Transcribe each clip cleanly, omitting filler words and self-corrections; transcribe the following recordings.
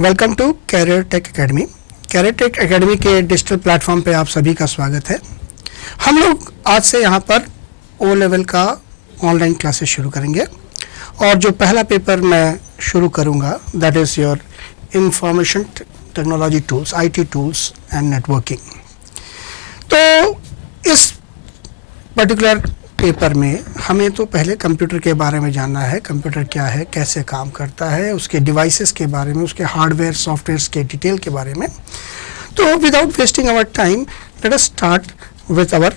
Welcome to Career Tech Academy. Career Tech Academy के digital platform पे आप सभी का स्वागत है। हम लोग आज से यहाँ पर ओ लेवल का ऑनलाइन क्लासेस शुरू करेंगे और जो पहला पेपर मैं शुरू करूँगा that is your information technology tools, IT tools and networking. तो इस पर्टिकुलर पेपर में हमें तो पहले कंप्यूटर के बारे में जानना है, कंप्यूटर क्या है, कैसे काम करता है, उसके डिवाइसेस के बारे में, उसके हार्डवेयर सॉफ्टवेयर्स के डिटेल के बारे में। तो without wasting our time let us start with our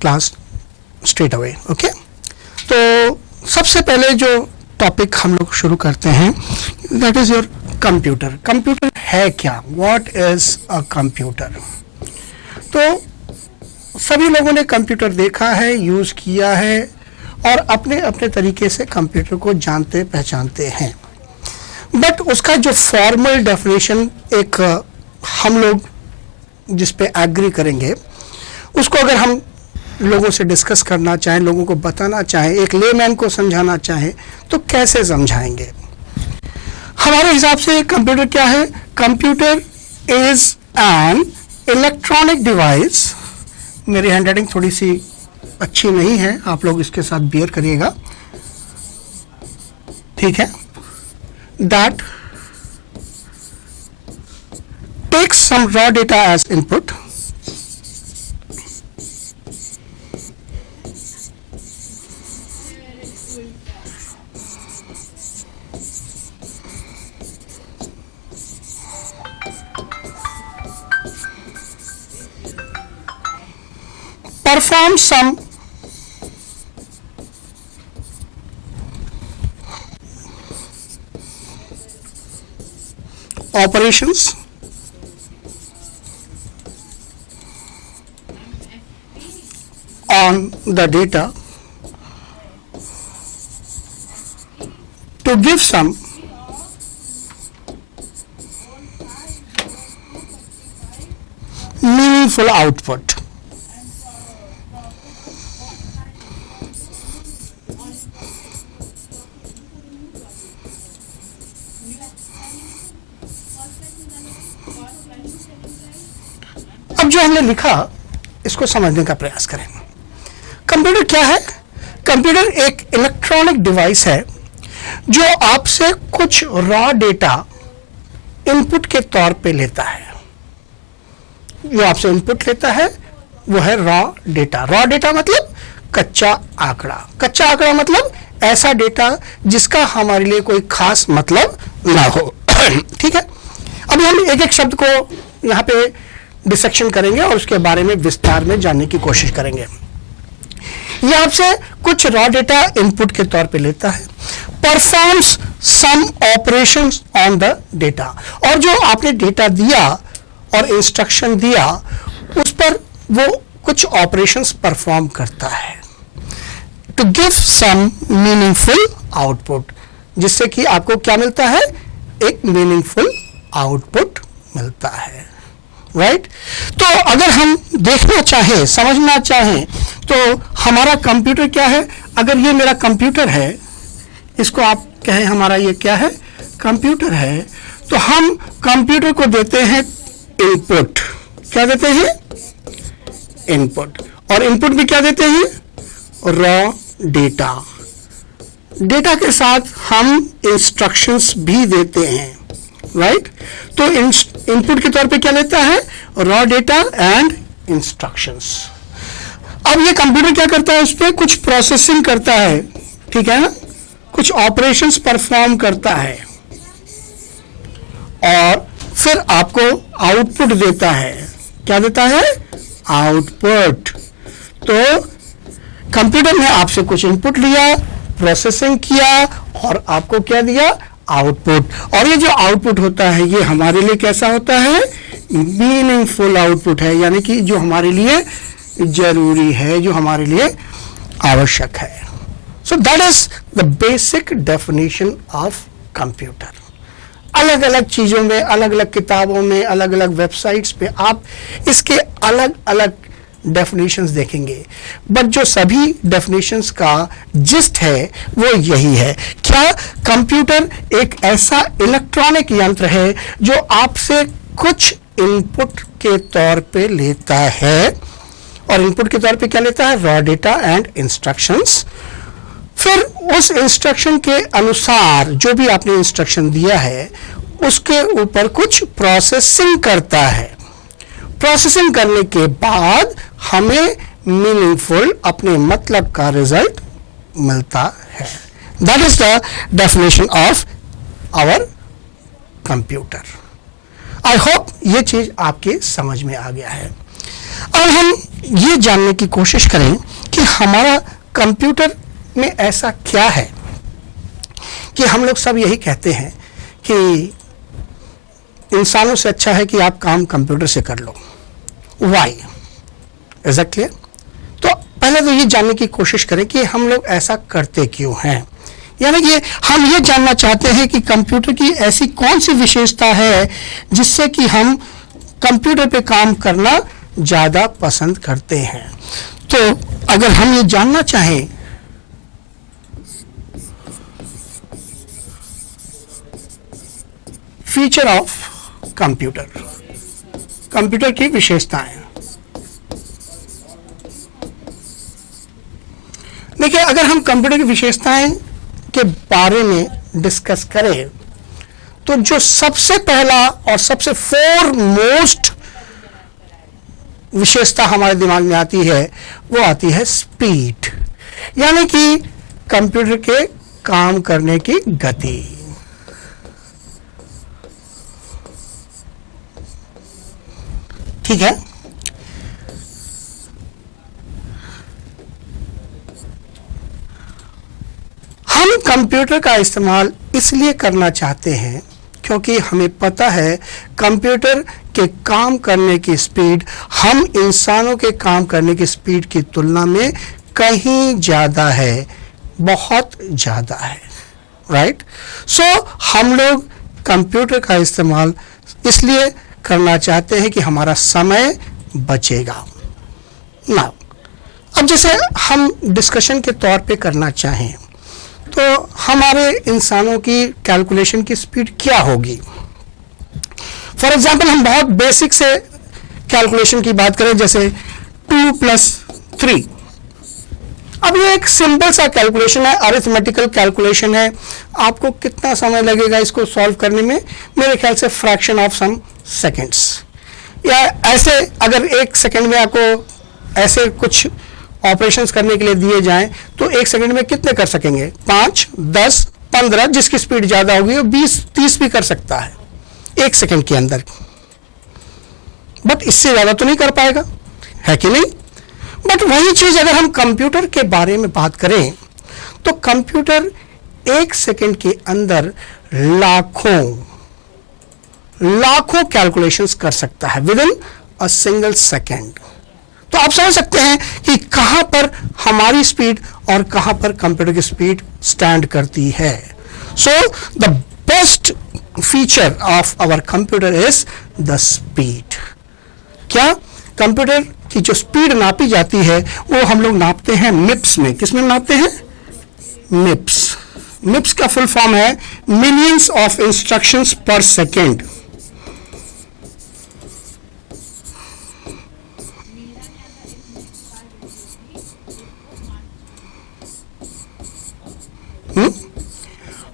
class straight away. Okay, तो सबसे पहले जो टॉपिक हम लोग शुरू करते हैं that is your computer. Computer है क्या? What is a computer? तो सभी लोगों ने कंप्यूटर देखा है, यूज़ किया है और अपने अपने तरीके से कंप्यूटर को जानते पहचानते हैं। बट उसका जो फॉर्मल डेफिनेशन एक हम लोग जिस पे एग्री करेंगे, उसको अगर हम लोगों से डिस्कस करना चाहें, लोगों को बताना चाहें, एक लेमैन को समझाना चाहें, तो कैसे समझाएंगे? हमारे हिसाब से कंप्यूटर क्या है? Computer is an electronic device. मेरी हैंडराइटिंग थोड़ी सी अच्छी नहीं है, आप लोग इसके साथ बियर करिएगा, ठीक है? That takes some raw data as input perform some operations on the data to give some meaningful output. अब जो हमने लिखा इसको समझने का प्रयास करें। कंप्यूटर क्या है? कंप्यूटर एक इलेक्ट्रॉनिक डिवाइस है जो आपसे कुछ रॉ डेटा इनपुट के तौर पे लेता है। जो आपसे इनपुट लेता है वो है रॉ डेटा। रॉ डेटा मतलब कच्चा आंकड़ा। कच्चा आंकड़ा मतलब ऐसा डेटा जिसका हमारे लिए कोई खास मतलब ना हो। ठीक है, अभी हम एक एक शब्द को यहाँ पे डिसेक्शन करेंगे और उसके बारे में विस्तार में जानने की कोशिश करेंगे। ये आपसे कुछ रॉ डेटा इनपुट के तौर पे लेता है, performs some operations on the data, और जो आपने डेटा दिया और इंस्ट्रक्शन दिया उस पर वो कुछ ऑपरेशंस परफॉर्म करता है to give some meaningful output, जिससे कि आपको क्या मिलता है? एक मीनिंगफुल आउटपुट मिलता है। राइट? तो अगर हम देखना चाहें, समझना चाहें, तो हमारा कंप्यूटर क्या है? अगर ये मेरा कंप्यूटर है, इसको आप कहें हमारा ये क्या है? कंप्यूटर है, तो हम कंप्यूटर को देते हैं इनपुट। क्या देते हैं? इनपुट। और इनपुट भी क्या देते हैं? Raw data. डेटा के साथ हम इंस्ट्रक्शंस भी देते हैं। राइट? तो इनपुट के तौर पे क्या लेता है? Raw data and instructions. अब ये कंप्यूटर क्या करता है? उस पर कुछ प्रोसेसिंग करता है, ठीक है ना? कुछ ऑपरेशंस परफॉर्म करता है और फिर आपको आउटपुट देता है। क्या देता है? आउटपुट। तो कंप्यूटर ने आपसे कुछ इनपुट लिया, प्रोसेसिंग किया और आपको क्या दिया? आउटपुट। और ये जो आउटपुट होता है ये हमारे लिए कैसा होता है? मीनिंगफुल आउटपुट है, यानी कि जो हमारे लिए जरूरी है, जो हमारे लिए आवश्यक है। So that is the basic definition of computer. अलग अलग चीज़ों में, अलग अलग किताबों में, अलग अलग वेबसाइट्स पे आप इसके अलग अलग डेफिनेशंस देखेंगे, बट जो सभी डेफिनेशंस का जिस्ट है वो यही है। क्या कंप्यूटर एक ऐसा इलेक्ट्रॉनिक यंत्र है जो आपसे कुछ इनपुट के तौर पे लेता है, और इनपुट के तौर पे क्या लेता है? Raw data and instructions. फिर उस इंस्ट्रक्शन के अनुसार जो भी आपने इंस्ट्रक्शन दिया है उसके ऊपर कुछ प्रोसेसिंग करता है। प्रोसेसिंग करने के बाद हमें मीनिंगफुल, अपने मतलब का रिजल्ट मिलता है। That is the definition of our computer. I hope ये चीज आपके समझ में आ गया है। अब हम ये जानने की कोशिश करें कि हमारा कंप्यूटर में ऐसा क्या है कि हम लोग सब यही कहते हैं कि इंसानों से अच्छा है कि आप काम कंप्यूटर से कर लो। वाई? Is that clear? तो पहले तो ये जानने की कोशिश करें कि हम लोग ऐसा करते क्यों हैं, यानी कि हम ये जानना चाहते हैं कि कंप्यूटर की ऐसी कौन सी विशेषता है जिससे कि हम कंप्यूटर पे काम करना ज़्यादा पसंद करते हैं। तो अगर हम ये जानना चाहें फीचर ऑफ कंप्यूटर, कंप्यूटर की विशेषताएं, देखिए अगर हम कंप्यूटर की विशेषताएं के बारे में डिस्कस करें तो जो सबसे पहला और सबसे फोरमोस्ट विशेषता हमारे दिमाग में आती है वो आती है स्पीड, यानी कि कंप्यूटर के काम करने की गति। ठीक है, हम कंप्यूटर का इस्तेमाल इसलिए करना चाहते हैं क्योंकि हमें पता है कंप्यूटर के काम करने की स्पीड हम इंसानों के काम करने की स्पीड की तुलना में कहीं ज़्यादा है, बहुत ज़्यादा है, राइट? सो हम लोग कंप्यूटर का इस्तेमाल इसलिए करना चाहते हैं कि हमारा समय बचेगा ना। अब जैसे हम डिस्कशन के तौर पे करना चाहें तो हमारे इंसानों की कैलकुलेशन की स्पीड क्या होगी? फॉर एग्जांपल हम बहुत बेसिक से कैलकुलेशन की बात करें, जैसे 2 + 3। अब ये एक सिंपल सा कैलकुलेशन है, अरिथमेटिकल कैलकुलेशन है। आपको कितना समय लगेगा इसको सॉल्व करने में? मेरे ख्याल से फ्रैक्शन ऑफ सम सेकेंड्स, या ऐसे अगर 1 सेकेंड में आपको ऐसे कुछ ऑपरेशंस करने के लिए दिए जाएं तो 1 सेकेंड में कितने कर सकेंगे? 5, 10, 15, जिसकी स्पीड ज़्यादा होगी वो 20, 30 भी कर सकता है 1 सेकेंड के अंदर, बट इससे ज़्यादा तो नहीं कर पाएगा, है कि नहीं? बट वही चीज़ अगर हम कंप्यूटर के बारे में बात करें तो कंप्यूटर 1 सेकेंड के अंदर लाखों कैलकुलेशंस कर सकता है with in a single second. तो आप समझ सकते हैं कि कहां पर हमारी स्पीड और कहां पर कंप्यूटर की स्पीड स्टैंड करती है। So the best feature of our computer is the speed. क्या कंप्यूटर की जो स्पीड नापी जाती है वो हम लोग नापते हैं मिप्स में। किस में नापते हैं? मिप्स। मिप्स का फुल फॉर्म है मिलियंस ऑफ इंस्ट्रक्शंस पर सेकेंड।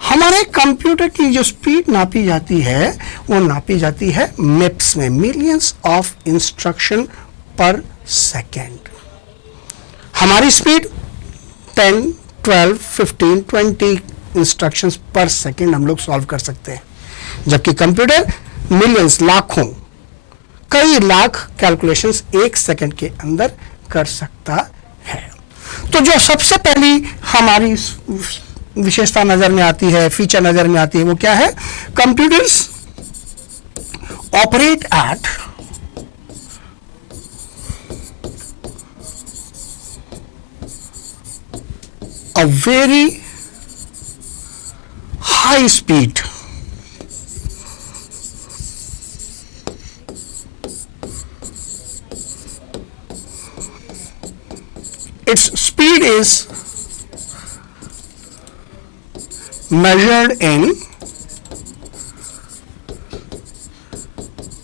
हमारे कंप्यूटर की जो स्पीड नापी जाती है वो नापी जाती है मिप्स में, मिलियंस ऑफ इंस्ट्रक्शन पर सेकेंड। हमारी स्पीड 10, 12, 15, 20 इंस्ट्रक्शंस पर सेकेंड हम लोग सॉल्व कर सकते हैं, जबकि कंप्यूटर मिलियंस, लाखों, कई लाख कैलकुलेशंस 1 सेकेंड के अंदर कर सकता है। तो जो सबसे पहली हमारी विशेषता नजर में आती है, फीचर नजर में आती है, वो क्या है? Computers operate at a very high speed. is measured in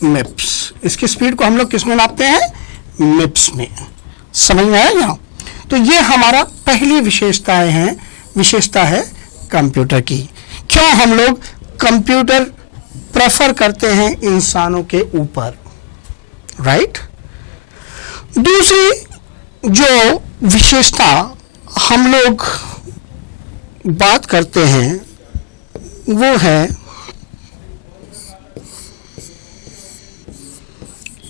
MIPS. इसकी स्पीड को हम लोग किस में नापते हैं? MIPS में. समझ में आया यहाँ? तो ये हमारा पहली विशेषता है कंप्यूटर की. क्यों हम लोग कंप्यूटर प्रेफर करते हैं इंसानों के ऊपर, राइट? दूसरी जो विशेषता हम लोग बात करते हैं वो है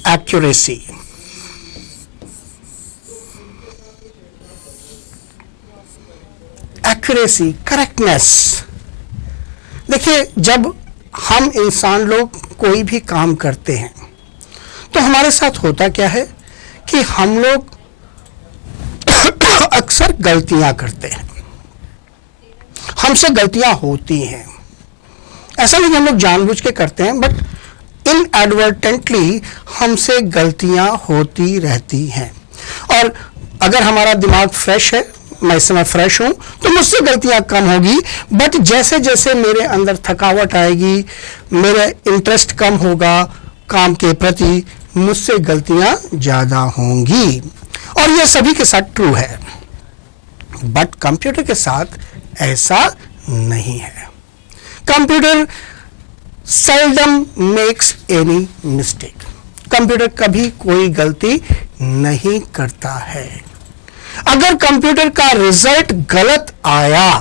एक्यूरेसी. Accuracy, correctness. देखिए, जब हम इंसान लोग कोई भी काम करते हैं तो हमारे साथ होता क्या है कि हम लोग अक्सर गलतियां करते हैं. हमसे गलतियां होती हैं. ऐसा नहीं कि हम लोग जानबूझ के करते हैं, बट इनएडवर्टेंटली हमसे गलतियां होती रहती हैं. और अगर हमारा दिमाग फ्रेश है, मैं इस समय फ्रेश हूं, तो मुझसे गलतियां कम होगी. बट जैसे जैसे मेरे अंदर थकावट आएगी, मेरा इंटरेस्ट कम होगा काम के प्रति, मुझसे गलतियां ज्यादा होंगी. और यह सभी के साथ ट्रू है. बट कंप्यूटर के साथ ऐसा नहीं है. Computer seldom makes any mistake. Computer कभी कोई गलती नहीं करता है. अगर कंप्यूटर का रिजल्ट गलत आया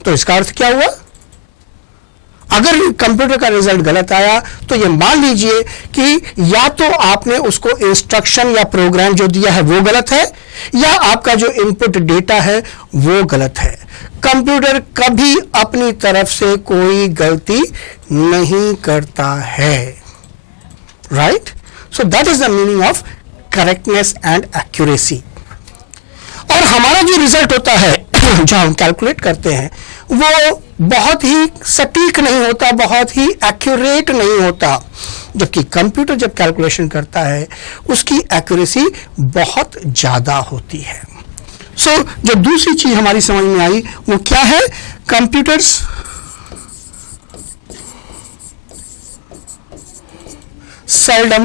तो इसका अर्थ क्या हुआ? अगर कंप्यूटर का रिजल्ट गलत आया तो ये मान लीजिए कि या तो आपने उसको इंस्ट्रक्शन या प्रोग्राम जो दिया है वो गलत है, या आपका जो इनपुट डेटा है वो गलत है. कंप्यूटर कभी अपनी तरफ से कोई गलती नहीं करता है, right? So that is the meaning of correctness and accuracy. और हमारा जो रिजल्ट होता है जो हम कैलकुलेट करते हैं वो बहुत ही सटीक नहीं होता, बहुत ही एक्यूरेट नहीं होता. जबकि कंप्यूटर जब कैलकुलेशन करता है उसकी एक्यूरेसी बहुत ज्यादा होती है. सो जो दूसरी चीज हमारी समझ में आई वो क्या है? Computers seldom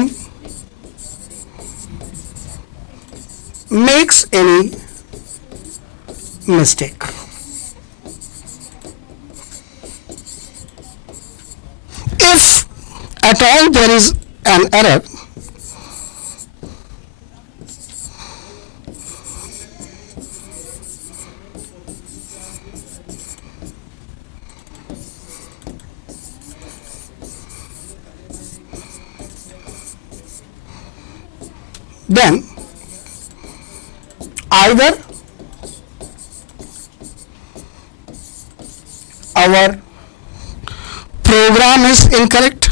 makes any mistake. If at all there is an error, then either our program is incorrect,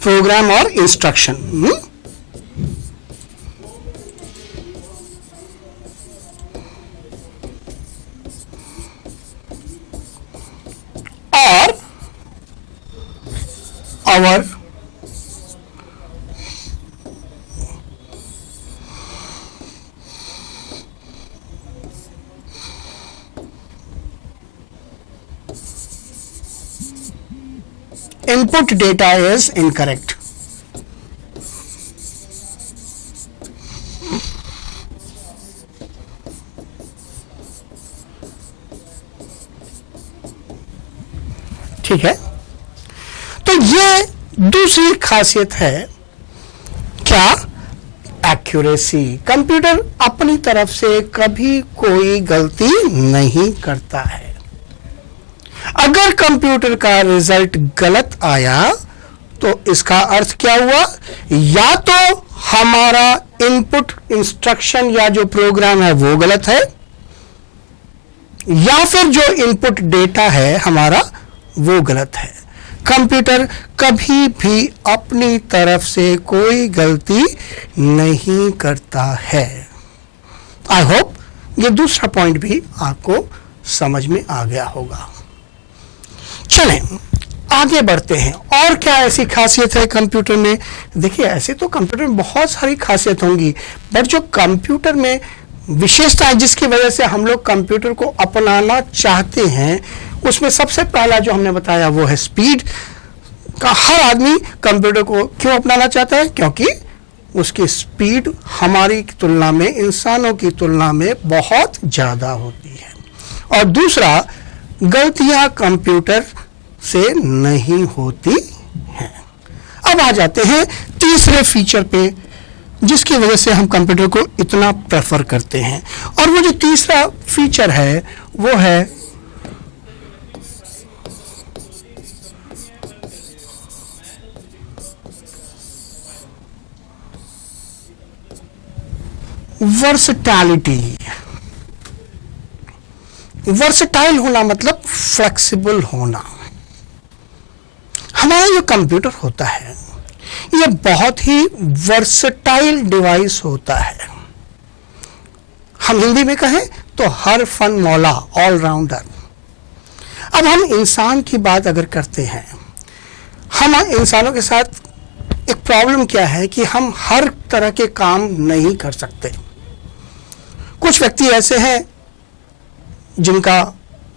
program or instruction, or our input data is incorrect. ठीक है? तो ये दूसरी खासियत है क्या? एक्यूरेसी. कंप्यूटर अपनी तरफ से कभी कोई गलती नहीं करता है. अगर कंप्यूटर का रिजल्ट गलत आया तो इसका अर्थ क्या हुआ? या तो हमारा इनपुट इंस्ट्रक्शन या जो प्रोग्राम है वो गलत है, या फिर जो इनपुट डेटा है हमारा वो गलत है. कंप्यूटर कभी भी अपनी तरफ से कोई गलती नहीं करता है. आई होप ये दूसरा पॉइंट भी आपको समझ में आ गया होगा. चलें, आगे बढ़ते हैं। और क्या ऐसी खासियत है कंप्यूटर में? देखिए, ऐसे तो कंप्यूटर में बहुत सारी खासियत होंगी, बट जो कंप्यूटर में विशेषता है जिसकी वजह से हम लोग कंप्यूटर को अपनाना चाहते हैं, उसमें सबसे पहला जो हमने बताया वो है स्पीड का। हर आदमी कंप्यूटर को क्यों अपनाना चाहता है? क्योंकि उसकी स्पीड हमारी तुलना में, इंसानों की तुलना में बहुत ज़्यादा होती है। और दूसरा, गलतियां कंप्यूटर से नहीं होती हैं। अब आ जाते हैं तीसरे फीचर पे, जिसकी वजह से हम कंप्यूटर को इतना प्रेफर करते हैं। और वो जो तीसरा फीचर है वो है वर्सटैलिटी। वर्सटाइल होना मतलब फ्लेक्सिबल होना। हमारा जो कंप्यूटर होता है ये बहुत ही वर्सटाइल डिवाइस होता है। हम हिंदी में कहें तो हर फन मौला, ऑलराउंडर। अब हम इंसान की बात अगर करते हैं, हम इंसानों के साथ एक प्रॉब्लम क्या है कि हम हर तरह के काम नहीं कर सकते। कुछ व्यक्ति ऐसे हैं जिनका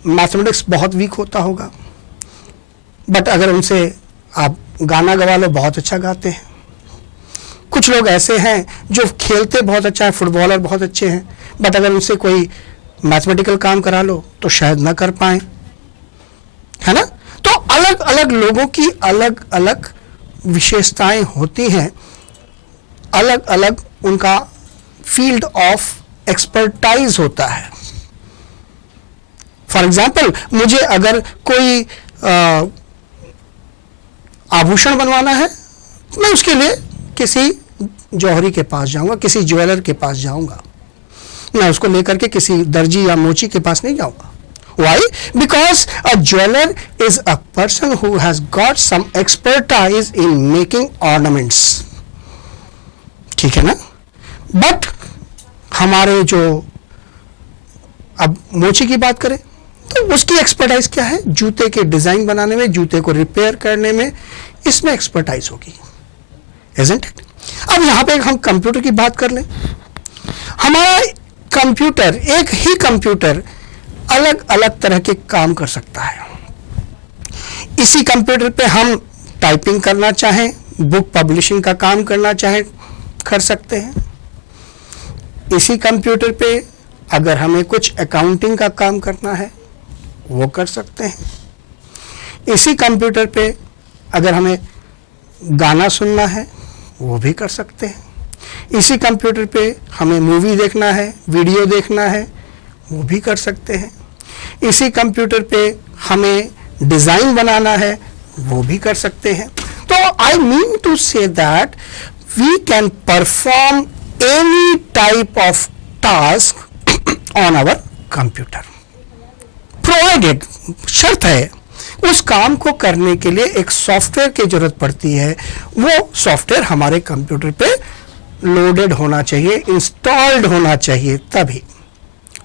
मैथमेटिक्स बहुत वीक होता होगा, बट अगर उनसे आप गाना गवा लो, बहुत अच्छा गाते हैं। कुछ लोग ऐसे हैं जो खेलते बहुत अच्छा है, फुटबॉलर बहुत अच्छे हैं, बट अगर उनसे कोई मैथमेटिकल काम करा लो तो शायद ना कर पाए, है ना। तो अलग अलग लोगों की अलग अलग विशेषताएं होती हैं, अलग अलग उनका फील्ड ऑफ एक्सपर्टाइज होता है। फॉर एग्जाम्पल, मुझे अगर कोई आभूषण बनवाना है, मैं उसके लिए किसी जौहरी के पास जाऊंगा, किसी ज्वेलर के पास जाऊंगा। मैं उसको लेकर के किसी दर्जी या मोची के पास नहीं जाऊंगा। Why? Because a jeweler is a person who has got some expertise in making ornaments. ठीक है ना। बट हमारे जो, अब मोची की बात करें तो उसकी एक्सपर्टाइज क्या है? जूते के डिजाइन बनाने में, जूते को रिपेयर करने में, इसमें एक्सपर्टाइज होगी, isn't it? अब यहां पे हम कंप्यूटर की बात कर लें। हमारा कंप्यूटर, एक ही कंप्यूटर अलग अलग तरह के काम कर सकता है। इसी कंप्यूटर पे हम टाइपिंग करना चाहें, बुक पब्लिशिंग का काम करना चाहें, कर सकते हैं। इसी कंप्यूटर पे अगर हमें कुछ अकाउंटिंग का काम करना है वो कर सकते हैं। इसी कंप्यूटर पे अगर हमें गाना सुनना है वो भी कर सकते हैं। इसी कंप्यूटर पे हमें मूवी देखना है, वीडियो देखना है, वो भी कर सकते हैं। इसी कंप्यूटर पे हमें डिज़ाइन बनाना है वो भी कर सकते हैं। तो I mean to say that we can perform any type of task on our computer, provided, शर्त है उस काम को करने के लिए एक सॉफ्टवेयर की जरूरत पड़ती है। वो सॉफ्टवेयर हमारे कंप्यूटर पे लोडेड होना चाहिए, इंस्टॉल्ड होना चाहिए, तभी,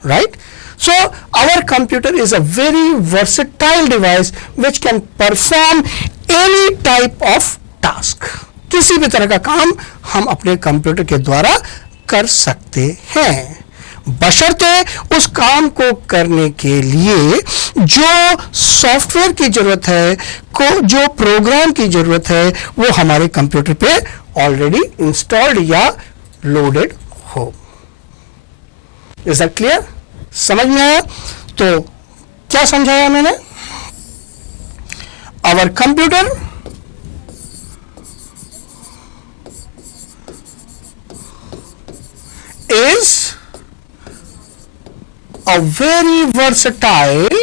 right. So our computer is a very versatile device which can perform any type of task. किसी भी तरह का काम हम अपने कंप्यूटर के द्वारा कर सकते हैं, बशर्ते उस काम को करने के लिए जो सॉफ्टवेयर की जरूरत है, जो प्रोग्राम की जरूरत है, वो हमारे कंप्यूटर पे ऑलरेडी इंस्टॉल्ड या लोडेड हो। Is that clear? समझ में आया? तो क्या समझाया मैंने? Our computer is a very versatile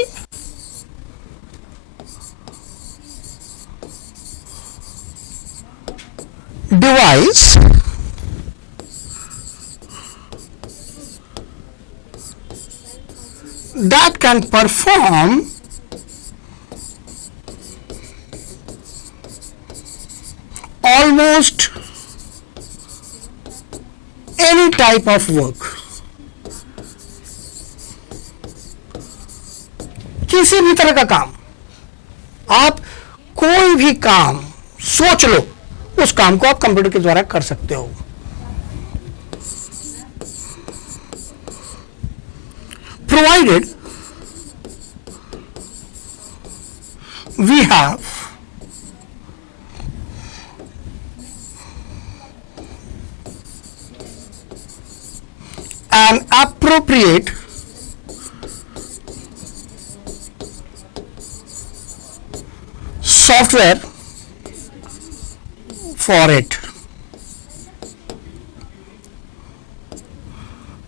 device that can perform almost any type of work. किसी भी तरह का काम, आप कोई भी काम सोच लो, उस काम को आप कंप्यूटर के द्वारा कर सकते हो। Provided we have an appropriate software for it,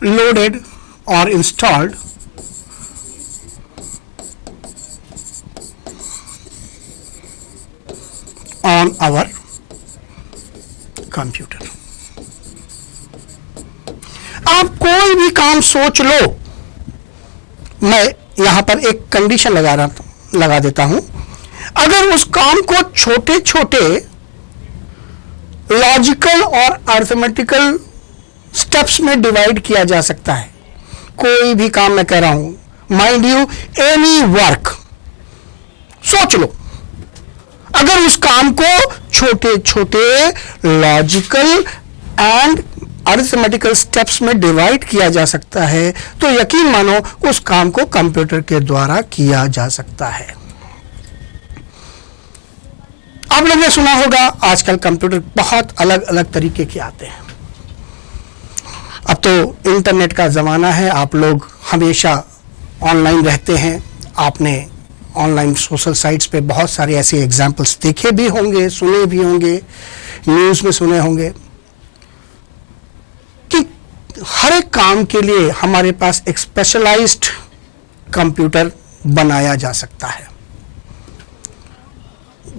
loaded or installed on our computer। आप कोई भी काम सोच लो, मैं यहां पर एक कंडीशन लगा देता हूं। अगर उस काम को छोटे छोटे लॉजिकल और अर्थमेटिकल स्टेप्स में डिवाइड किया जा सकता है, कोई भी काम मैं कह रहा हूं, माइंड यू एनी वर्क, सोच लो, अगर उस काम को छोटे छोटे लॉजिकल एंड अरिथमेटिकल स्टेप्स में डिवाइड किया जा सकता है, तो यकीन मानो उस काम को कंप्यूटर के द्वारा किया जा सकता है। आप लोगों ने सुना होगा आजकल कंप्यूटर बहुत अलग अलग तरीके के आते हैं। अब तो इंटरनेट का ज़माना है, आप लोग हमेशा ऑनलाइन रहते हैं। आपने ऑनलाइन सोशल साइट्स पे बहुत सारे ऐसे एग्जाम्पल्स देखे भी होंगे, सुने भी होंगे, न्यूज़ में सुने होंगे कि हर एक काम के लिए हमारे पास एक स्पेशलाइज्ड कंप्यूटर बनाया जा सकता है।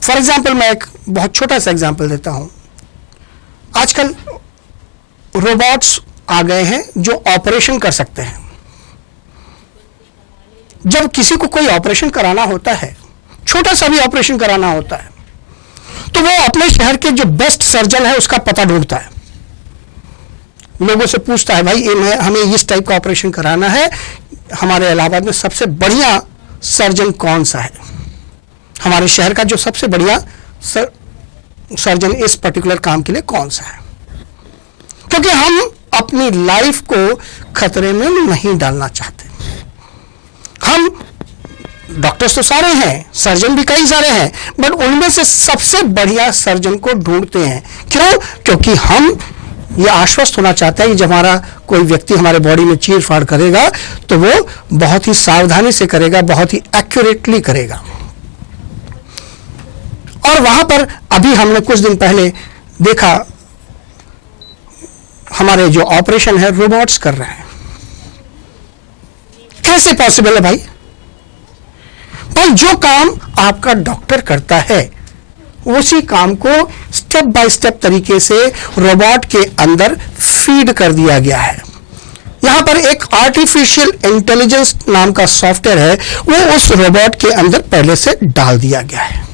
फॉर एग्जाम्पल मैं एक बहुत छोटा सा एग्जाम्पल देता हूं। आजकल रोबोट्स आ गए हैं जो ऑपरेशन कर सकते हैं। जब किसी को कोई ऑपरेशन कराना होता है, छोटा सा भी ऑपरेशन कराना होता है, तो वो अपने शहर के जो बेस्ट सर्जन है उसका पता ढूंढता है, लोगों से पूछता है, भाई हमें इस टाइप का ऑपरेशन कराना है, हमारे इलाहाबाद में सबसे बढ़िया सर्जन कौन सा है, हमारे शहर का जो सबसे बढ़िया सर्जन इस पर्टिकुलर काम के लिए कौन सा है। क्योंकि हम अपनी लाइफ को खतरे में नहीं डालना चाहते। हम डॉक्टर्स तो सारे हैं, सर्जन भी कई सारे हैं, बट उनमें से सबसे बढ़िया सर्जन को ढूंढते हैं। क्यों? क्योंकि हम ये आश्वस्त होना चाहते हैं कि जब हमारा कोई व्यक्ति हमारे बॉडी में चीर फाड़ करेगा तो वो बहुत ही सावधानी से करेगा, बहुत ही एक्यूरेटली करेगा। और वहां पर अभी हमने कुछ दिन पहले देखा, हमारे जो ऑपरेशन है रोबोट्स कर रहे हैं। कैसे पॉसिबल है भाई? भाई जो काम आपका डॉक्टर करता है उसी काम को स्टेप बाय स्टेप तरीके से रोबोट के अंदर फीड कर दिया गया है। यहां पर एक आर्टिफिशियल इंटेलिजेंस नाम का सॉफ्टवेयर है, वो उस रोबोट के अंदर पहले से डाल दिया गया है।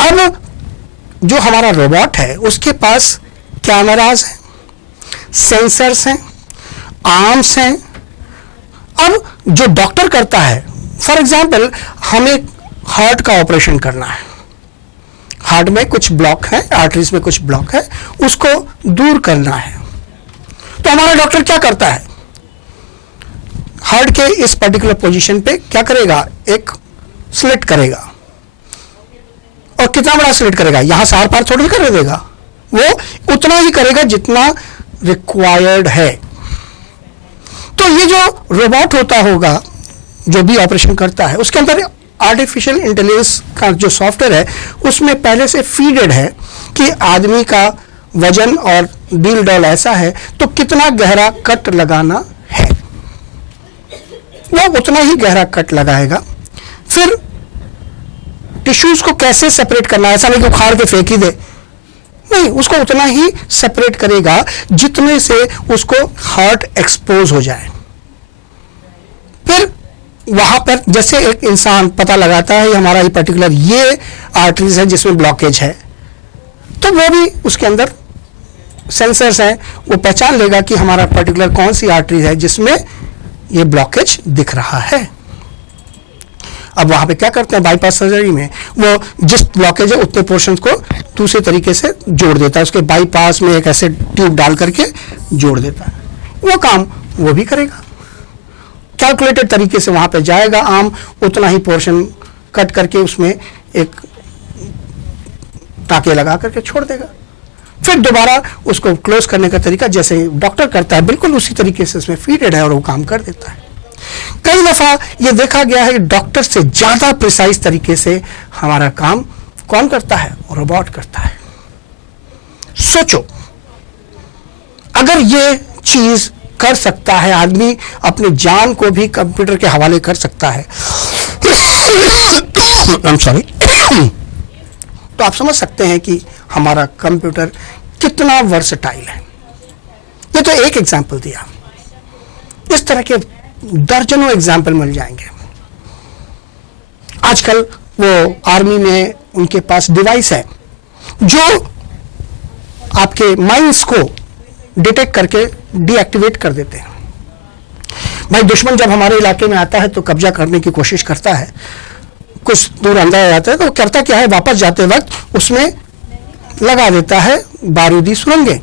अब जो हमारा रोबोट है उसके पास कैमरास हैं, सेंसर्स हैं, आर्म्स हैं। अब जो डॉक्टर करता है, फॉर एग्जाम्पल हमें हार्ट का ऑपरेशन करना है, हार्ट में कुछ ब्लॉक है, आर्टरीज में कुछ ब्लॉक है, उसको दूर करना है, तो हमारा डॉक्टर क्या करता है, हार्ट के इस पर्टिकुलर पोजीशन पे क्या करेगा, एक स्लिट करेगा। और कितना बड़ा स्लिट करेगा, यहां से आर पार थोड़ी कर देगा, वो उतना ही करेगा जितना रिक्वायर्ड है। तो ये जो रोबोट होता होगा जो भी ऑपरेशन करता है, उसके अंदर आर्टिफिशियल इंटेलिजेंस का जो सॉफ्टवेयर है उसमें पहले से फीडेड है कि आदमी का वजन और डील डॉल ऐसा है तो कितना गहरा कट लगाना है, वो उतना ही गहरा कट लगाएगा। फिर टिश्यूज को कैसे सेपरेट करना है, ऐसा नहीं कि उखाड़ के फेंक ही दे, नहीं, उसको उतना ही सेपरेट करेगा जितने से उसको हार्ट एक्सपोज हो जाए। फिर वहां पर जैसे एक इंसान पता लगाता है हमारा ये पर्टिकुलर ये आर्टरीज है जिसमें ब्लॉकेज है, तो वो भी उसके अंदर सेंसर्स हैं, वो पहचान लेगा कि हमारा पर्टिकुलर कौन सी आर्टरीज है जिसमें ये ब्लॉकेज दिख रहा है। अब वहां पे क्या करते हैं बाईपास सर्जरी में, वो जिस ब्लॉकेज है उतने पोर्शन को दूसरे तरीके से जोड़ देता है, उसके बाईपास में एक ऐसे ट्यूब डाल करके जोड़ देता है। वो काम वो भी करेगा, कैलकुलेटेड तरीके से वहां पे जाएगा, आम उतना ही पोर्शन कट करके उसमें एक टाके लगा करके छोड़ देगा, फिर दोबारा उसको क्लोज करने का तरीका जैसे डॉक्टर करता है बिल्कुल उसी तरीके से इसमें फीडेड है और वो काम कर देता है। कई दफा ये देखा गया है कि डॉक्टर से ज्यादा प्रिसाइज तरीके से हमारा काम कौन करता है? रोबोट करता है। सोचो, अगर ये चीज कर सकता है आदमी, अपनी जान को भी कंप्यूटर के हवाले कर सकता है I'm sorry तो आप समझ सकते हैं कि हमारा कंप्यूटर कितना वर्सटाइल है। ये तो एक एग्जाम्पल दिया, इस तरह के दर्जनों एग्जाम्पल मिल जाएंगे। आजकल वो आर्मी में उनके पास डिवाइस है जो आपके माइंस को डिटेक्ट करके डीएक्टिवेट कर देते हैं। भाई दुश्मन जब हमारे इलाके में आता है तो कब्जा करने की कोशिश करता है, कुछ दूर अंदर आ जाता है तो वो करता क्या है, वापस जाते वक्त उसमें लगा देता है बारूदी सुरंगें।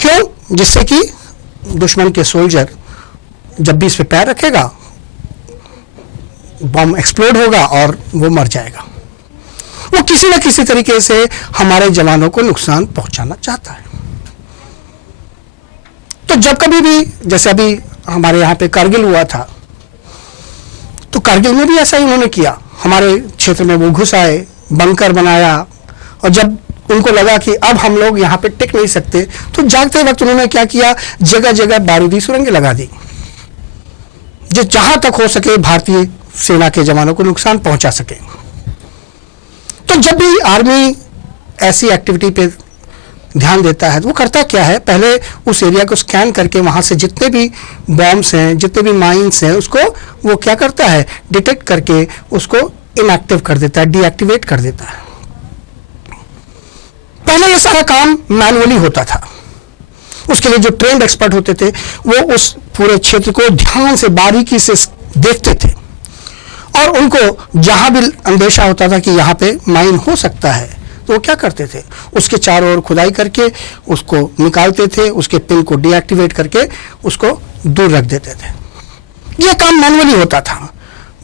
क्यों? जिससे कि दुश्मन के सोल्जर जब भी इस पे पैर रखेगा बम एक्सप्लोड होगा और वो मर जाएगा। वो किसी न किसी तरीके से हमारे जवानों को नुकसान पहुंचाना चाहता है। तो जब कभी भी, जैसे अभी हमारे यहाँ पे कारगिल हुआ था, तो कारगिल में भी ऐसा ही उन्होंने किया। हमारे क्षेत्र में वो घुस आए, बंकर बनाया, और जब उनको लगा कि अब हम लोग यहाँ पे टिक नहीं सकते तो जागते वक्त उन्होंने क्या किया, जगह जगह बारूदी सुरंगें लगा दी, जो जहां तक हो सके भारतीय सेना के जवानों को नुकसान पहुंचा सके। तो जब भी आर्मी ऐसी एक्टिविटी पे ध्यान देता है तो वो करता क्या है, पहले उस एरिया को स्कैन करके वहां से जितने भी बॉम्ब्स हैं, जितने भी माइंस हैं, उसको वो क्या करता है, डिटेक्ट करके उसको इनएक्टिव कर देता है, डीएक्टिवेट कर देता है। पहले ये सारा काम मैनुअली होता था। उसके लिए जो ट्रेंड एक्सपर्ट होते थे वो उस पूरे क्षेत्र को ध्यान से बारीकी से देखते थे, और उनको जहां भी अंदेशा होता था कि यहाँ पे माइन हो सकता है तो वो क्या करते थे, उसके चारों ओर खुदाई करके उसको निकालते थे, उसके पिन को डीएक्टिवेट करके उसको दूर रख देते थे। ये काम मैनुअली होता था।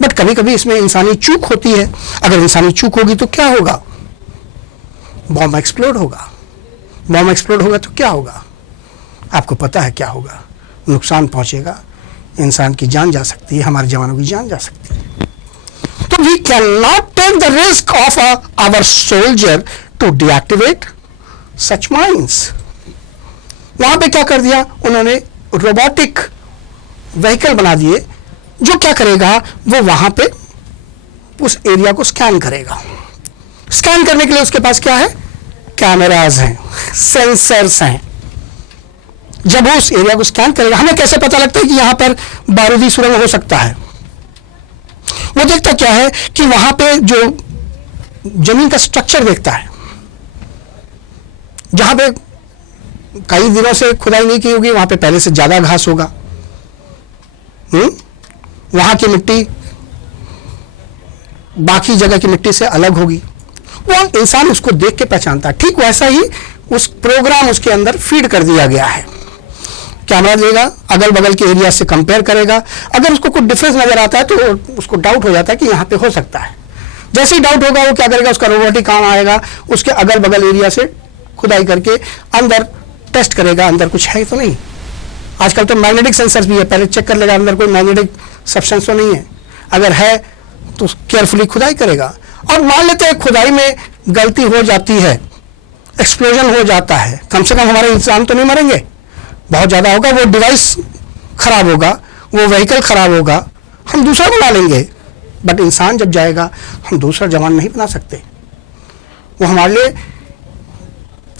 बट कभी कभी इसमें इंसानी चूक होती है। अगर इंसानी चूक होगी तो क्या होगा, बॉम्ब एक्सप्लोड होगा। बॉम्ब एक्सप्लोड होगा तो क्या होगा, आपको पता है क्या होगा, नुकसान पहुंचेगा, इंसान की जान जा सकती है, हमारे जवानों की जान जा सकती है। तो we can not take the risk of our soldier to deactivate such mines. वहां पे क्या कर दिया उन्होंने, रोबोटिक व्हीकल बना दिए जो क्या करेगा, वो वहां पे उस एरिया को स्कैन करेगा। स्कैन करने के लिए उसके पास क्या है, कैमरास हैं, सेंसर्स हैं। जब वो उस एरिया को स्कैन करेगा, हमें कैसे पता लगता है कि यहां पर बारूदी सुरंग हो सकता है, वो देखता क्या है कि वहां पे जो जमीन का स्ट्रक्चर देखता है, जहां पे कई दिनों से खुदाई नहीं की होगी वहां पे पहले से ज्यादा घास होगा, वहां की मिट्टी बाकी जगह की मिट्टी से अलग होगी। वो इंसान उसको देख के पहचानता है। ठीक वैसा ही उस प्रोग्राम उसके अंदर फीड कर दिया गया है। कैमरा लेगा, अगल बगल के एरिया से कंपेयर करेगा, अगर उसको कुछ डिफरेंस नजर आता है तो उसको डाउट हो जाता है कि यहाँ पे हो सकता है। जैसे ही डाउट होगा वो क्या करेगा, उसका रोबोटिक काम आएगा, उसके अगल बगल एरिया से खुदाई करके अंदर टेस्ट करेगा, अंदर कुछ है तो नहीं। आजकल तो मैग्नेटिक सेंसर्स भी है, पहले चेक कर लेगा अंदर कोई मैग्नेटिक सब्सटेंस तो नहीं है, अगर है तो केयरफुली खुदाई करेगा। और मान लेते हैं खुदाई में गलती हो जाती है, एक्सप्लोजन हो जाता है, कम से कम हमारे इंसान तो नहीं मरेंगे, बहुत ज्यादा होगा, वो डिवाइस खराब होगा, वो व्हीकल खराब होगा, हम दूसरा बना लेंगे। बट इंसान जब जाएगा हम दूसरा जवान नहीं बना सकते, वो हमारे लिए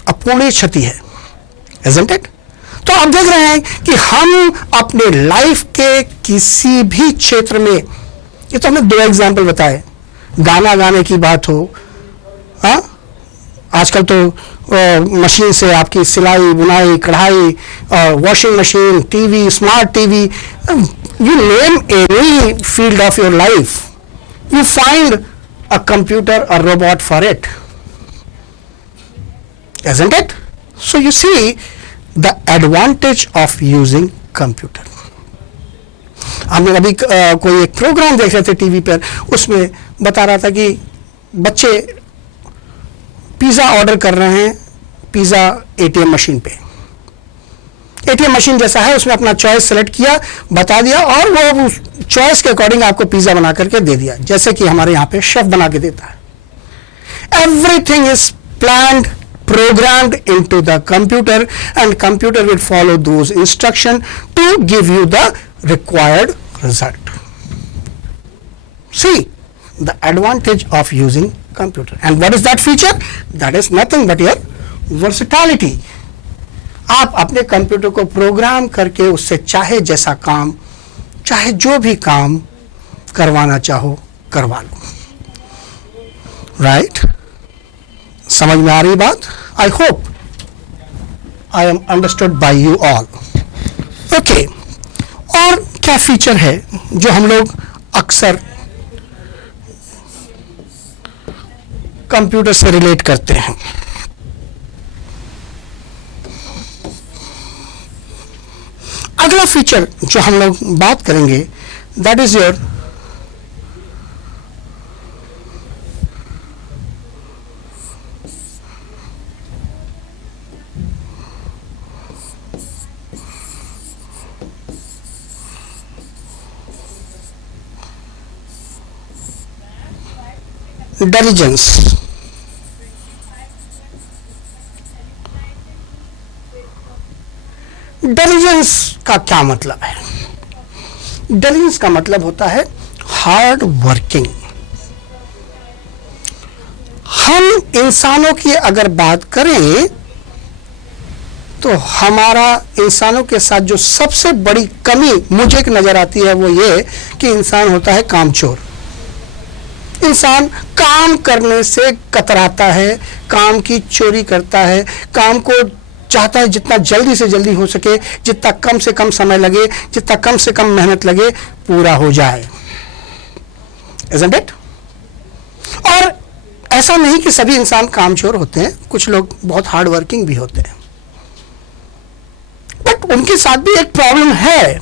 अपूर्णीय क्षति है, isn't it? तो आप देख रहे हैं कि हम अपने लाइफ के किसी भी क्षेत्र में, ये तो हमने 2 एग्जाम्पल बताए, गाना गाने की बात हो, हाँ आजकल तो मशीन से आपकी सिलाई बुनाई कढ़ाई, washing machine, TV, smart TV, you name any field of your life, you find a computer or robot for it, isn't it? So you see the advantage of using computer. हमने अभी कोई एक programme देख रहे थे TV पर, उसमें बता रहा था कि बच्चे पिज़्ज़ा ऑर्डर कर रहे हैं, पिज़्ज़ा एटीएम मशीन पे, एटीएम मशीन जैसा है, उसमें अपना चॉइस सेलेक्ट किया, बता दिया और वो उस चॉइस के अकॉर्डिंग आपको पिज़्ज़ा बना करके दे दिया, जैसे कि हमारे यहाँ पे शेफ बना के देता है। Everything is planned, programmed into the computer, and computer will follow those instructions to give you the required result. See the advantage of using computer. And what is that feature? That is nothing but your versatility. आप अपने computer को programme करके उससे चाहे जैसा काम, चाहे जो भी काम करवाना चाहो करवा लो, राइट? समझ में आ रही बात? I hope I am understood by you all. Okay, और क्या फीचर है जो हम लोग अक्सर कंप्यूटर से रिलेट करते हैं? अगला फीचर जो हम लोग बात करेंगे, that is your diligence. Diligence का क्या मतलब है? डिलिजेंस का मतलब होता है हार्ड वर्किंग। हम इंसानों की अगर बात करें तो हमारा इंसानों के साथ जो सबसे बड़ी कमी मुझे नजर आती है वो ये कि इंसान होता है कामचोर। इंसान काम करने से कतराता है, काम की चोरी करता है, काम को चाहता है जितना जल्दी से जल्दी हो सके, जितना कम से कम समय लगे, जितना कम से कम मेहनत लगे, पूरा हो जाए। Isn't it? और ऐसा नहीं कि सभी इंसान कामचोर होते हैं, कुछ लोग बहुत हार्ड वर्किंग भी होते हैं, बट उनके साथ भी एक प्रॉब्लम है।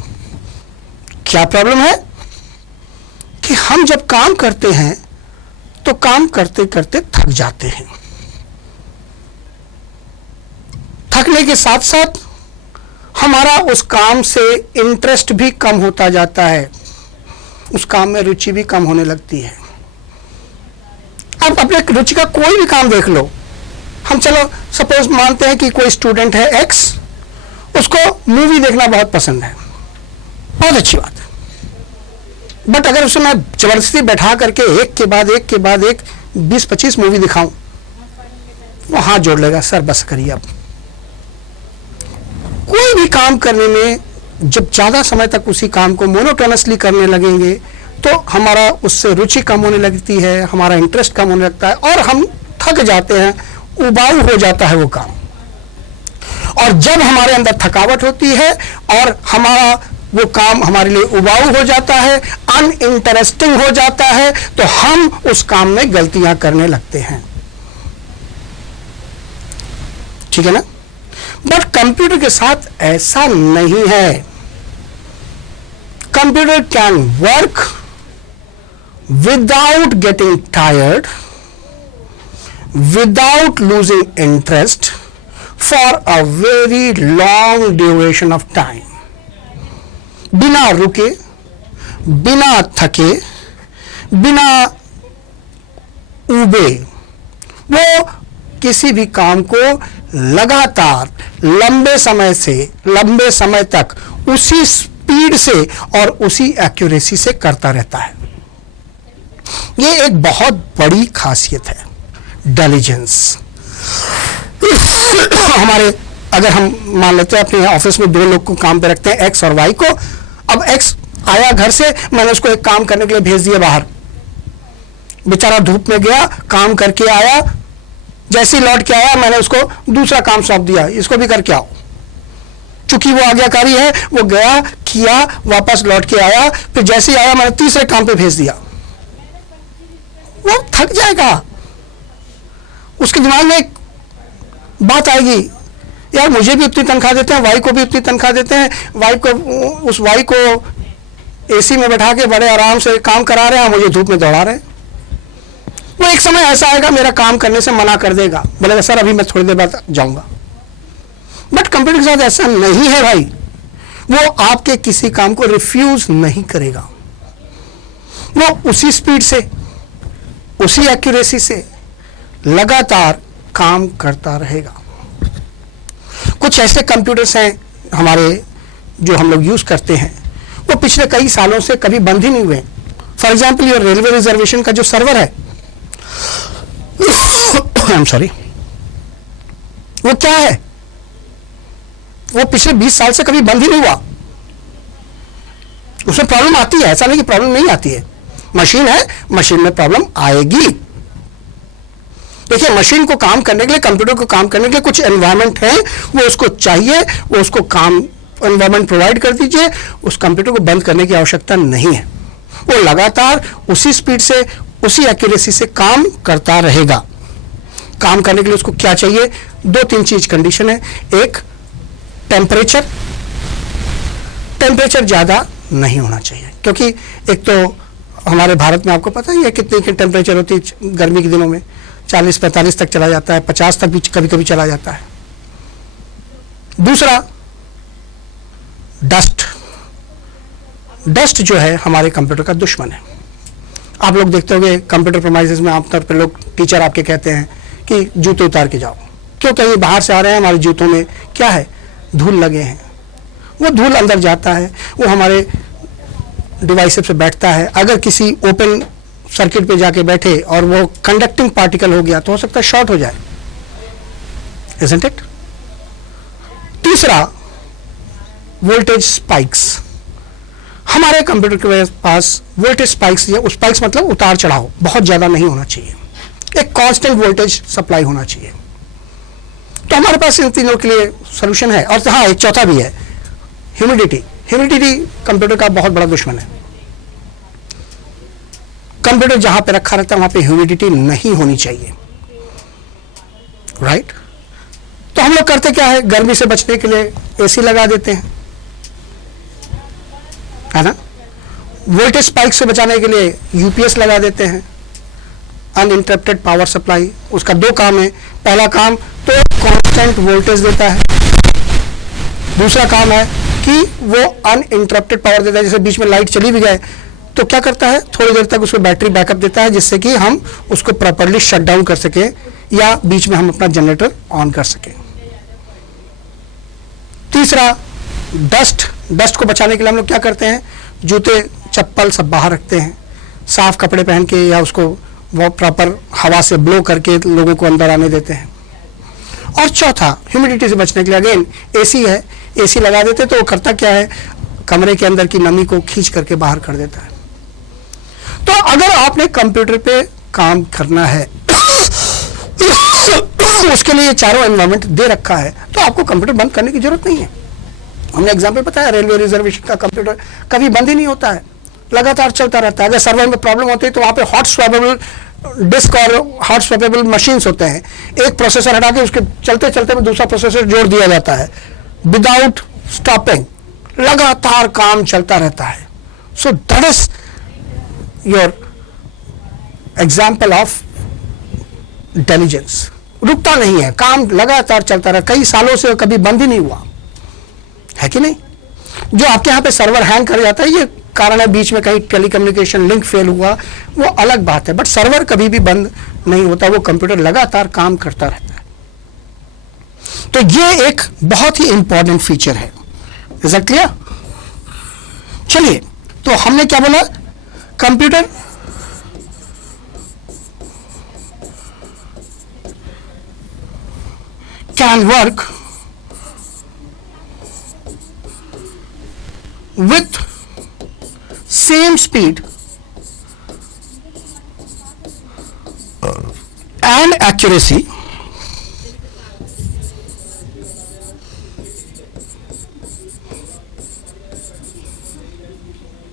क्या प्रॉब्लम है? कि हम जब काम करते हैं तो काम करते करते थक जाते हैं। थकने के साथ साथ हमारा उस काम से इंटरेस्ट भी कम होता जाता है, उस काम में रुचि भी कम होने लगती है। आप अपने रुचि का कोई भी काम देख लो। हम चलो सपोज मानते हैं कि कोई स्टूडेंट है एक्स, उसको मूवी देखना बहुत पसंद है, बहुत अच्छी बात है, बट अगर उसे मैं जबरदस्ती बैठा करके एक के बाद एक 20-25 मूवी दिखाऊं, वो हाथ जोड़ लेगा, सर बस करिए। अब कोई भी काम करने में जब ज्यादा समय तक उसी काम को मोनोटोनसली करने लगेंगे तो हमारा उससे रुचि कम होने लगती है, हमारा इंटरेस्ट कम होने लगता है और हम थक जाते हैं, उबाऊ हो जाता है वो काम। और जब हमारे अंदर थकावट होती है और हमारा वो काम हमारे लिए उबाऊ हो जाता है, अनइंटरेस्टिंग हो जाता है, तो हम उस काम में गलतियां करने लगते हैं। ठीक है ना? बट कंप्यूटर के साथ ऐसा नहीं है। Computer can work without getting tired, without losing interest for a very long duration of time. बिना रुके, बिना थके, बिना उबे, वो किसी भी काम को लगातार लंबे समय तक उसी स्पीड से और उसी एक्यूरेसी से करता रहता है। ये एक बहुत बड़ी खासियत है, डिलिजेंस। हमारे अगर हम मान लेते हैं अपने ऑफिस में 2 लोग को काम पे रखते हैं, एक्स और वाई को। अब एक्स आया घर से, मैंने उसको एक काम करने के लिए भेज दिया बाहर, बेचारा धूप में गया, काम करके आया, जैसे ही लौट के आया मैंने उसको दूसरा काम सौंप दिया, इसको भी करके आओ। चूंकि वो आज्ञाकारी है, वो गया, किया, वापस लौट के आया, फिर जैसे ही आया मैंने तीसरे काम पे भेज दिया। वो थक जाएगा, उसके दिमाग में एक बात आएगी, यार मुझे भी उतनी तनख्वाह देते हैं, वाई को भी उतनी तनख्वाह देते हैं, वाई को, उस वाई को एसी में बैठा के बड़े आराम से काम करा रहे हैं, मुझे धूप में दौड़ा रहे हैं। वो एक समय ऐसा आएगा मेरा काम करने से मना कर देगा, बोलेगा सर अभी मैं थोड़ी देर बाद जाऊंगा। बट कंप्यूटर के साथ ऐसा नहीं है भाई, वो आपके किसी काम को रिफ्यूज नहीं करेगा, वो उसी स्पीड से, उसी एक्यूरेसी से लगातार काम करता रहेगा। कुछ ऐसे कंप्यूटर्स हैं हमारे जो हम लोग यूज करते हैं, वो पिछले कई सालों से कभी बंद ही नहीं हुए। फॉर एग्जाम्पल ये रेलवे रिजर्वेशन का जो सर्वर है, आई एम सॉरी, वो क्या है, वो पिछले 20 साल से कभी बंद ही नहीं हुआ। उसमें प्रॉब्लम आती है, ऐसा नहीं कि प्रॉब्लम नहीं आती है, मशीन है, मशीन में प्रॉब्लम आएगी। देखिए मशीन को काम करने के लिए, कंप्यूटर को काम करने के लिए कुछ एनवायरनमेंट है, वो उसको चाहिए, वो उसको काम एनवायरनमेंट प्रोवाइड कर दीजिए, उस कंप्यूटर को बंद करने की आवश्यकता नहीं है, वो लगातार उसी स्पीड से, उसी एक्यूरेसी से काम करता रहेगा। काम करने के लिए उसको क्या चाहिए, 2-3 चीज कंडीशन है। एक, टेम्परेचर, टेम्परेचर ज्यादा नहीं होना चाहिए, क्योंकि एक तो हमारे भारत में आपको पता ही है कितनी की टेम्परेचर होती है गर्मी के दिनों में, 40-45 तक चला जाता है, 50 तक भी कभी कभी चला जाता है। दूसरा, डस्ट। डस्ट जो है हमारे कंप्यूटर का दुश्मन है। आप लोग देखते होंगे कंप्यूटर प्रोमाइसेस में आमतौर पर लोग, टीचर आपके कहते हैं कि जूते उतार के जाओ, क्यों, कहीं बाहर से आ रहे हैं, हमारे जूतों में क्या है, धूल लगे हैं, वो धूल अंदर जाता है, वो हमारे डिवाइस पे बैठता है। अगर किसी ओपन सर्किट पे जाके बैठे और वो कंडक्टिंग पार्टिकल हो गया तो हो सकता है शॉर्ट हो जाए, isn't it? तीसरा, वोल्टेज स्पाइक्स। हमारे कंप्यूटर के पास वोल्टेज स्पाइक्स, ये स्पाइक्स मतलब उतार चढ़ाव बहुत ज्यादा नहीं होना चाहिए, एक कांस्टेंट वोल्टेज सप्लाई होना चाहिए। तो हमारे पास इन तीनों के लिए सोल्यूशन है। और हाँ, एक चौथा भी है, ह्यूमिडिटी। ह्यूमिडिटी कंप्यूटर का बहुत बड़ा दुश्मन है। कंप्यूटर जहां पे रखा रहता है वहां पे ह्यूमिडिटी नहीं होनी चाहिए, राइट? तो हम लोग करते क्या है, गर्मी से बचने के लिए एसी लगा देते हैं, है ना। वोल्टेज स्पाइक से बचाने के लिए यूपीएस लगा देते हैं, अनइंटरप्टेड पावर सप्लाई। उसका 2 काम है, पहला काम तो कांस्टेंट वोल्टेज देता है, दूसरा काम है कि वो अनइंटरप्टेड पावर देता है। जैसे बीच में लाइट चली भी जाए तो क्या करता है, थोड़ी देर तक उसको बैटरी बैकअप देता है, जिससे कि हम उसको प्रॉपर्ली शट डाउन कर सके या बीच में हम अपना जनरेटर ऑन कर सके। तीसरा, डस्ट। डस्ट को बचाने के लिए हम लोग क्या करते हैं, जूते चप्पल सब बाहर रखते हैं, साफ कपड़े पहन के, या उसको वो प्रॉपर हवा से ब्लो करके लोगों को अंदर आने देते हैं। और चौथा, ह्यूमिडिटी से बचने के लिए अगेन एसी है, एसी लगा देते तो वो करता क्या है, कमरे के अंदर की नमी को खींच करके बाहर कर देता है। तो अगर आपने कंप्यूटर पे काम करना है उसके लिए चारों एनवायरनमेंट दे रखा है, तो आपको कंप्यूटर बंद करने की जरूरत नहीं है। हमने एग्जांपल बताया, रेलवे रिजर्वेशन का कंप्यूटर कभी बंद ही नहीं होता है, लगातार चलता रहता है। अगर सर्वर में प्रॉब्लम होती है तो वहां पे हॉट स्वैपेबल डिस्क और हॉट स्वैपेबल मशीन्स होते हैं, एक प्रोसेसर हटा के उसके चलते चलते में दूसरा प्रोसेसर जोड़ दिया जाता है, विदाउट स्टॉपिंग, लगातार काम चलता रहता है। So that is your example of intelligence. रुकता नहीं है, काम लगातार चलता रहा, कई सालों से कभी बंद ही नहीं हुआ है कि नहीं। जो आपके यहाँ पे सर्वर हैंग कर जाता है, ये कारण है बीच में कहीं टेलीकम्युनिकेशन लिंक फेल हुआ, वो अलग बात है, बट सर्वर कभी भी बंद नहीं होता, वो कंप्यूटर लगातार काम करता रहता है। तो ये एक बहुत ही इंपॉर्टेंट फीचर है। Is that clear? चलिए, तो हमने क्या बोला, computer can work with same speed and accuracy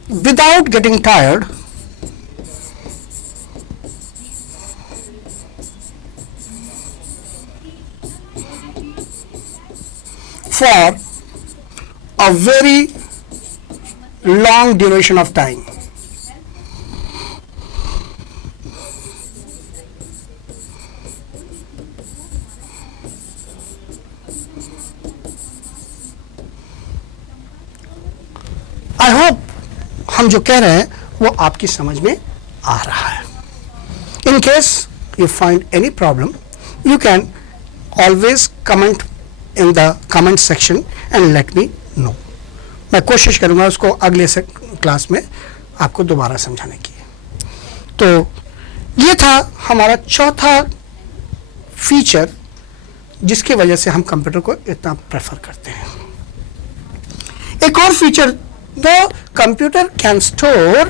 without getting tired, for a very long duration of time. I hope हम जो कह रहे हैं वो आपकी समझ में आ रहा है. In case you find any problem, you can always comment in the comment section and let me know. मैं कोशिश करूंगा उसको अगले से क्लास में आपको दोबारा समझाने की. तो ये था हमारा चौथा फीचर जिसकी वजह से हम कंप्यूटर को इतना प्रेफर करते हैं. एक और feature, the computer can store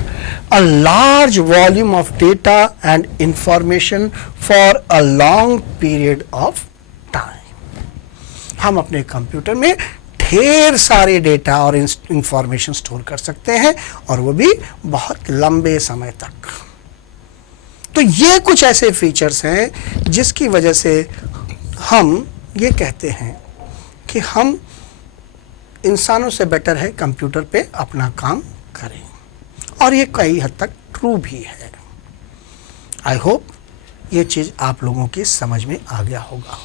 a large volume of data and information for a long period of time. हम अपने कंप्यूटर में ढेर सारे डेटा और इंफॉर्मेशन स्टोर कर सकते हैं और वो भी बहुत लंबे समय तक. तो ये कुछ ऐसे फीचर्स हैं जिसकी वजह से हम ये कहते हैं कि हम इंसानों से बेटर है कंप्यूटर पे अपना काम करें, और ये कई हद तक ट्रू भी है. आई होप ये चीज़ आप लोगों की समझ में आ गया होगा.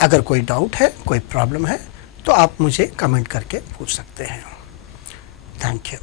अगर कोई डाउट है, कोई प्रॉब्लम है, तो आप मुझे कमेंट करके पूछ सकते हैं. Thank you.